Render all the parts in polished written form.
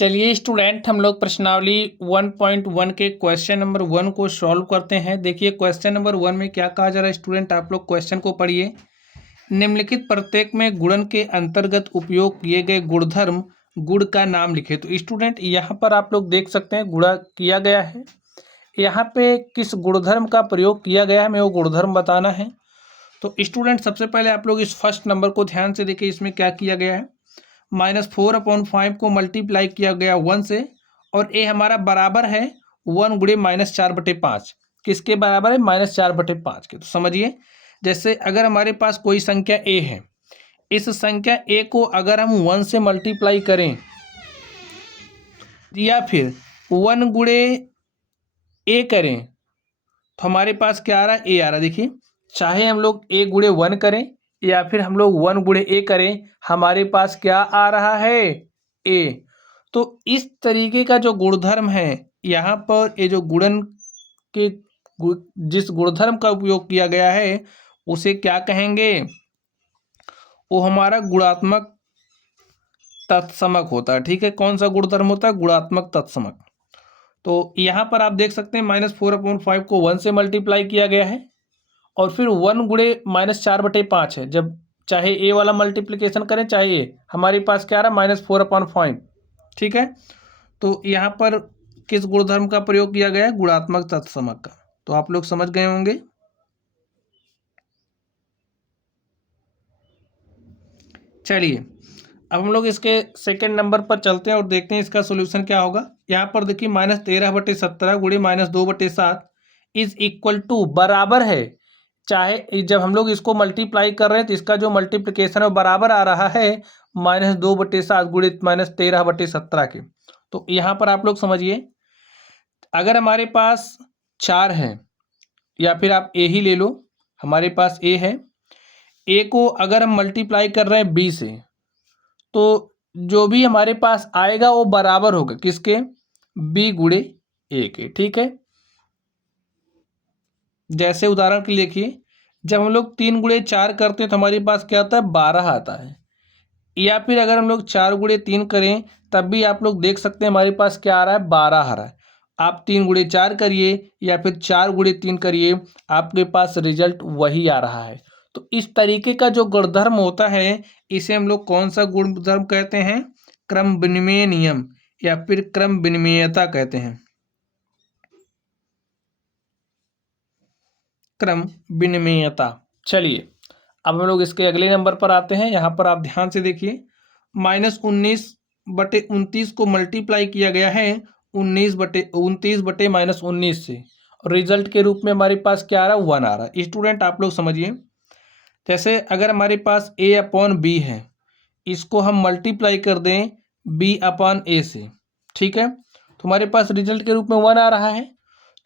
चलिए स्टूडेंट, हम लोग प्रश्नावली 1.1 के क्वेश्चन नंबर 1 को सॉल्व करते हैं। देखिए क्वेश्चन नंबर 1 में क्या कहा जा रहा है स्टूडेंट, आप लोग क्वेश्चन को पढ़िए। निम्नलिखित प्रत्येक में गुणन के अंतर्गत उपयोग किए गए गुणधर्म गुण का नाम लिखे। तो स्टूडेंट यहाँ पर आप लोग देख सकते हैं गुणा किया गया है। यहाँ पे किस गुणधर्म का प्रयोग किया गया है, हमें वो गुणधर्म बताना है। तो स्टूडेंट सबसे पहले आप लोग इस फर्स्ट नंबर को ध्यान से देखिए, इसमें क्या किया गया है। -4/5 को मल्टीप्लाई किया गया 1 से, और ए हमारा बराबर है 1 गुणे -4/5। किसके बराबर है? -4/5 के। तो समझिए, जैसे अगर हमारे पास कोई संख्या ए है, इस संख्या ए को अगर हम 1 से मल्टीप्लाई करें या फिर 1 गुणे ए करें, तो हमारे पास क्या आ रहा है? ए आ रहा है। देखिए, चाहे हम लोग ए गुणे 1 करें या फिर हम लोग 1 गुणे ए करें, हमारे पास क्या आ रहा है? ए। तो इस तरीके का जो गुणधर्म है, यहाँ पर ये जो गुणन के जिस गुणधर्म का उपयोग किया गया है उसे क्या कहेंगे? वो हमारा गुणात्मक तत्समक होता है। ठीक है, कौन सा गुणधर्म होता है? गुणात्मक तत्समक। तो यहाँ पर आप देख सकते हैं -4/5 को 1 से मल्टीप्लाई किया गया है, और फिर 1 गुणे -4/5 है। जब चाहे ए वाला मल्टीप्लिकेशन करें चाहे ए, हमारे पास क्या आ रहा है? -4/5। ठीक है, तो यहाँ पर किस गुणधर्म का प्रयोग किया गया है? गुणात्मक तत्समक का। तो आप लोग समझ गए होंगे। चलिए अब हम लोग इसके सेकेंड नंबर पर चलते हैं और देखते हैं इसका सोल्यूशन क्या होगा। यहाँ पर देखिए -13/17 गुणे -2/7 इज इक्वल टू बराबर है। चाहे जब हम लोग इसको मल्टीप्लाई कर रहे हैं तो इसका जो मल्टीप्लिकेशन है वो बराबर आ रहा है -2/7 गुणे -13/17 के। तो यहाँ पर आप लोग समझिए, अगर हमारे पास 4 है, या फिर आप ए ही ले लो, हमारे पास ए है। ए को अगर हम मल्टीप्लाई कर रहे हैं बी से, तो जो भी हमारे पास आएगा वो बराबर होगा किसके? बी गुणे ए के। ठीक है, जैसे उदाहरण के लिए देखिए, जब हम लोग 3 गुणे 4 करते हैं तो हमारे पास क्या आता है? 12 आता है। या फिर अगर हम लोग 4 गुणे 3 करें तब भी आप लोग देख सकते हैं हमारे पास क्या आ रहा है? 12 आ रहा है। आप 3 गुणे 4 करिए या फिर 4 गुणे 3 करिए, आपके पास रिजल्ट वही आ रहा है। तो इस तरीके का जो गुणधर्म होता है इसे हम लोग कौन सा गुणधर्म कहते हैं? क्रम विनिमय नियम या फिर क्रम विनिमयता कहते हैं। क्रम विनिमयता। चलिए अब हम लोग इसके अगले नंबर पर आते हैं। यहाँ पर आप ध्यान से देखिए, -19/29 को मल्टीप्लाई किया गया है 29/29 से, और रिजल्ट के रूप में हमारे पास क्या आ रहा है? 1 आ रहा है। स्टूडेंट आप लोग समझिए, जैसे अगर हमारे पास a/b है, इसको हम मल्टीप्लाई कर दें b/a से, ठीक है, तो हमारे पास रिजल्ट के रूप में 1 आ रहा है।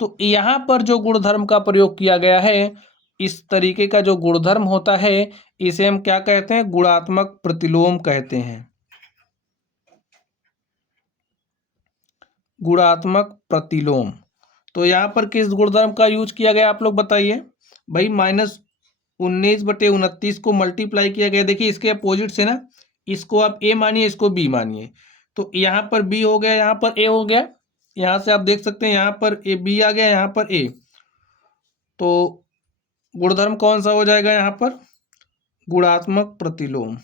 तो यहाँ पर जो गुणधर्म का प्रयोग किया गया है, इस तरीके का जो गुणधर्म होता है इसे हम क्या कहते हैं? गुणात्मक प्रतिलोम कहते हैं। गुणात्मक प्रतिलोम। तो यहाँ पर किस गुणधर्म का यूज किया गया आप लोग बताइए भाई? -19/29 को मल्टीप्लाई किया गया। देखिए इसके अपोजिट से ना, इसको आप ए मानिए, इसको बी मानिए, तो यहाँ पर बी हो गया, यहाँ पर ए हो गया। यहाँ से आप देख सकते हैं यहाँ पर ए बी आ गया, यहाँ पर ए। तो गुणधर्म कौन सा हो जाएगा यहाँ पर? गुणात्मक प्रतिलोम।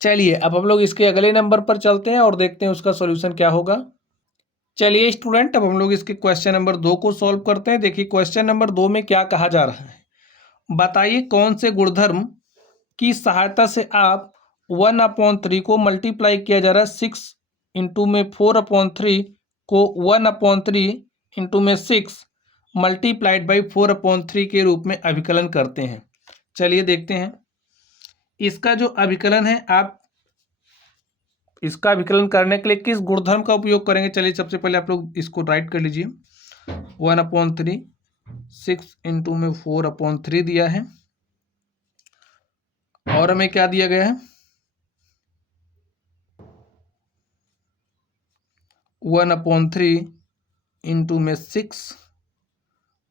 चलिए अब हम लोग इसके अगले नंबर पर चलते हैं और देखते हैं उसका सॉल्यूशन क्या होगा। चलिए स्टूडेंट, अब हम लोग इसके क्वेश्चन नंबर 2 को सॉल्व करते हैं। देखिए क्वेश्चन नंबर 2 में क्या कहा जा रहा है, बताइए कौन से गुणधर्म की सहायता से आप 1/3 को मल्टीप्लाई किया जा रहा है 6 इंटू में 4/3 को 1/3 इंटू में 6 मल्टीप्लाइड बाई 4/3 के रूप में अभिकलन करते हैं। चलिए देखते हैं इसका जो अभिकलन है, आप इसका अभिकलन करने के लिए किस गुणधर्म का उपयोग करेंगे। चलिए सबसे पहले आप लोग इसको राइट कर लीजिए। 1/3 6 इंटू में 4/3 दिया है, और हमें क्या दिया गया है? 1/3 इंटू में 6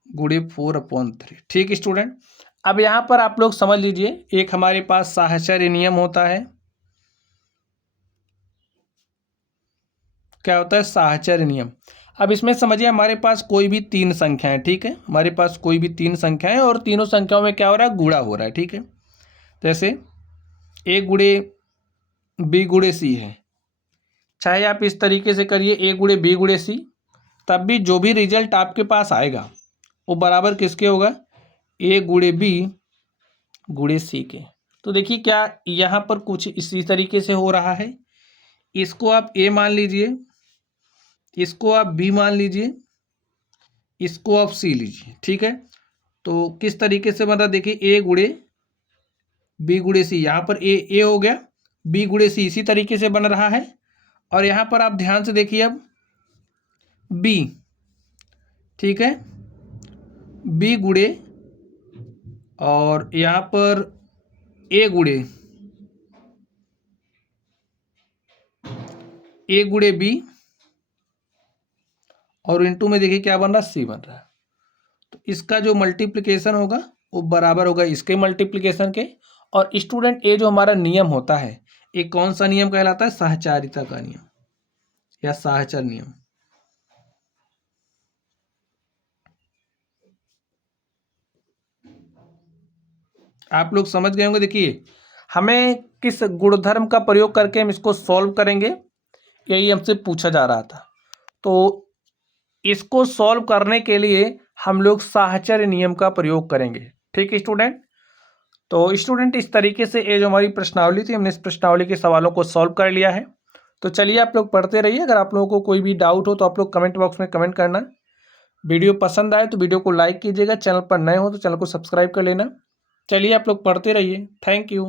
गुणे 4/3। ठीक स्टूडेंट, अब यहाँ पर आप लोग समझ लीजिए, एक हमारे पास साहचर्य नियम होता है। क्या होता है? साहचर्य नियम। अब इसमें समझिए हमारे पास कोई भी 3 संख्याएं, ठीक है, हमारे पास कोई भी 3 संख्याएं और तीनों संख्याओं में क्या हो रहा है? गुणा हो रहा है, ठीक है। जैसे a गुणे b गुणे c है, चाहे आप इस तरीके से करिए a गुणे b गुणे c, तब भी जो भी रिजल्ट आपके पास आएगा वो बराबर किसके होगा? a गुणे b गुणे c के। तो देखिए क्या यहाँ पर कुछ इसी तरीके से हो रहा है। इसको आप a मान लीजिए, इसको आप b मान लीजिए, इसको आप c लीजिए, ठीक है। तो किस तरीके से बन रहा देखिए, a गुणे b गुणे c, यहाँ पर a हो गया, b गुणे c इसी तरीके से बन रहा है। और यहाँ पर आप ध्यान से देखिए अब b, ठीक है, b गुणे और यहाँ पर a गुणे b और इनटू में देखिए क्या बन रहा है? c बन रहा है। तो इसका जो मल्टीप्लिकेशन होगा वो बराबर होगा इसके मल्टीप्लिकेशन के। और स्टूडेंट ए जो हमारा नियम होता है, एक कौन सा नियम कहलाता है? सहचारिता का नियम या साहचर नियम। आप लोग समझ गए होंगे। देखिए हमें किस गुणधर्म का प्रयोग करके हम इसको सॉल्व करेंगे, यही हमसे पूछा जा रहा था। तो इसको सॉल्व करने के लिए हम लोग साहचर्य नियम का प्रयोग करेंगे, ठीक है स्टूडेंट। तो स्टूडेंट इस तरीके से ये जो हमारी प्रश्नावली थी, हमने इस प्रश्नावली के सवालों को सॉल्व कर लिया है। तो चलिए आप लोग पढ़ते रहिए। अगर आप लोगों को कोई भी डाउट हो तो आप लोग कमेंट बॉक्स में कमेंट करना। वीडियो पसंद आए तो वीडियो को लाइक कीजिएगा, चैनल पर नए हो तो चैनल को सब्सक्राइब कर लेना। चलिए आप लोग पढ़ते रहिए। Thank you.